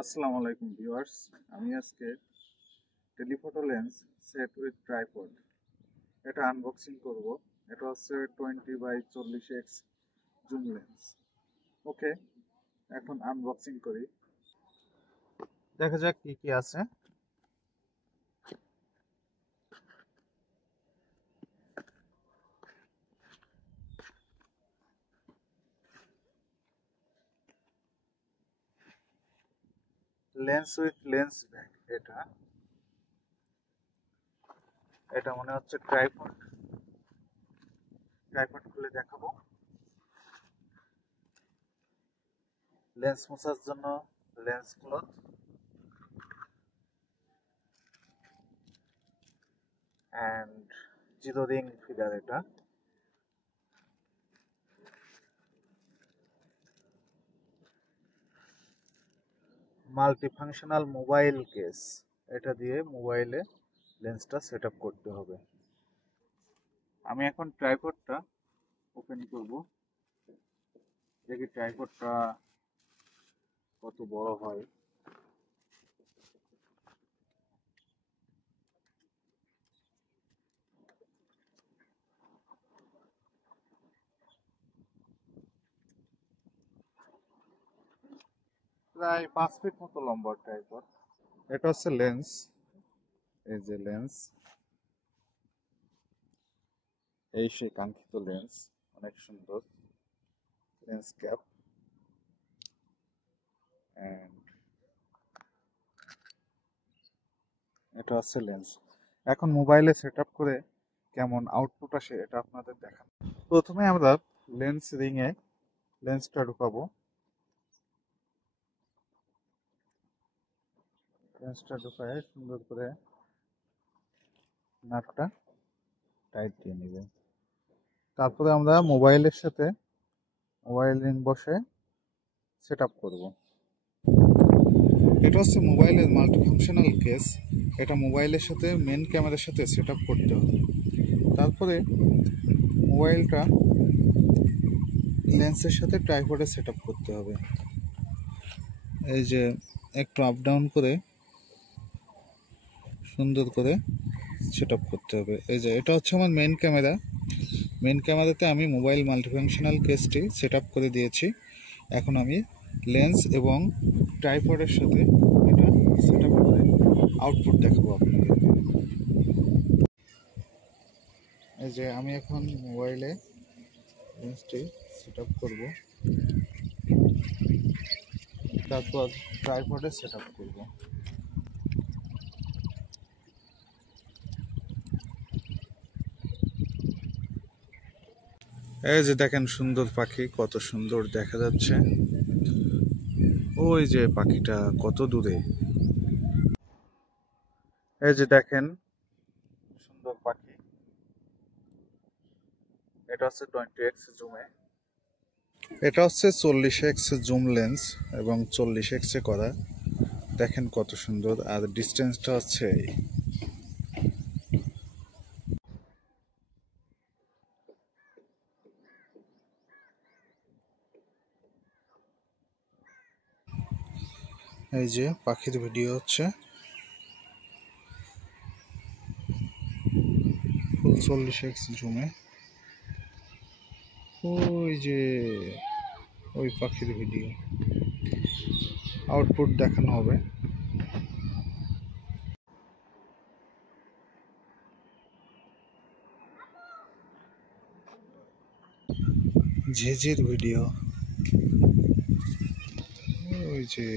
আসসালামু আলাইকুম ভিউয়ার্স। আমি আজকে telephoto lens set with tripod এটা আনবক্সিং করব। এটা হচ্ছে 20x40 জুম লেন্স। ওকে, এখন আনবক্সিং করি, দেখা যাক কি কি আছে। লেন্স উইথ লেন্স ব্যাগ, এটা এটা মনে হচ্ছে ট্রাইপড। ট্রাইপড খুলে দেখাবো। লেন্স মোছার জন্য lens cloth and zero ring feeder. এটা মাল্টিফাংশনাল মোবাইল কেস, এটা দিয়ে মোবাইলে লেন্সটা সেট আপ করতে হবে। আমি এখন ট্রাইপডটা ওপেন করব, দেখি ট্রাইপডটা কত বড় হয়। প্রায় 5 ফিট মতো লম্বা ট্রাইপড। এটা হচ্ছে লেন্স, এই যে লেন্স, এই সেই কাঙ্ক্ষিত লেন্স, অনেক সুন্দর লেন্স ক্যাপ অ্যান্ড এটা হচ্ছে লেন্স। এখন মোবাইলে সেট আপ করে কেমন আউটপুট আসে এটা আপনাদের দেখান। প্রথমে আমরা লেন্স রিংয়ে লেন্সটা ঢুকাবো। লেন্সটা ঢুকায় সুন্দর করে নাটটা টাইট দিয়ে নেবে। তারপরে আমরা মোবাইলের সাথে মোবাইল রিং বসে সেট আপ করবো। এটা হচ্ছে মোবাইলের মাল্টিফাংশনাল কেস। এটা মোবাইলের সাথে মেন ক্যামেরার সাথে সেট আপ করতে হবে। তারপরে মোবাইলটা লেন্সের সাথে ট্রাইপডে সেট আপ করতে হবে। এই যে একটু আপ ডাউন করে সুন্দর করে সেট আপ করতে হবে। এই যে এটা হচ্ছে আমার মেন ক্যামেরা। মেন ক্যামেরাতে আমি মোবাইল মাল্টিফাংশনাল কেসটি সেট আপ করে দিয়েছি। এখন আমি লেন্স এবং ট্রাইপডের সাথে এটা সেট আপ করে আউটপুট দেখাবো আপনাদের। এই যে আমি এখন মোবাইলে লেন্সটি সেট আপ করবো, তারপর ট্রাইপডে সেট আপ করবো। এই যে দেখেন সুন্দর পাখি, কত সুন্দর দেখা যাচ্ছে। ওই যে পাখিটা কত দূরে। এই যে দেখেন সুন্দর পাখি। এটা হচ্ছে 20x জুমে। এটা হচ্ছে 40x জুম লেন্স এবং 40x এ করা। দেখেন কত সুন্দর, আর ডিস্টেন্সটা হচ্ছে এই যে পাখির ভিডিও হচ্ছে ফুল 40x জুমে। ওই যে ওই পাখির ভিডিও আউটপুট দেখানো হবে। ঝিঝির ভিডিও, ওই যে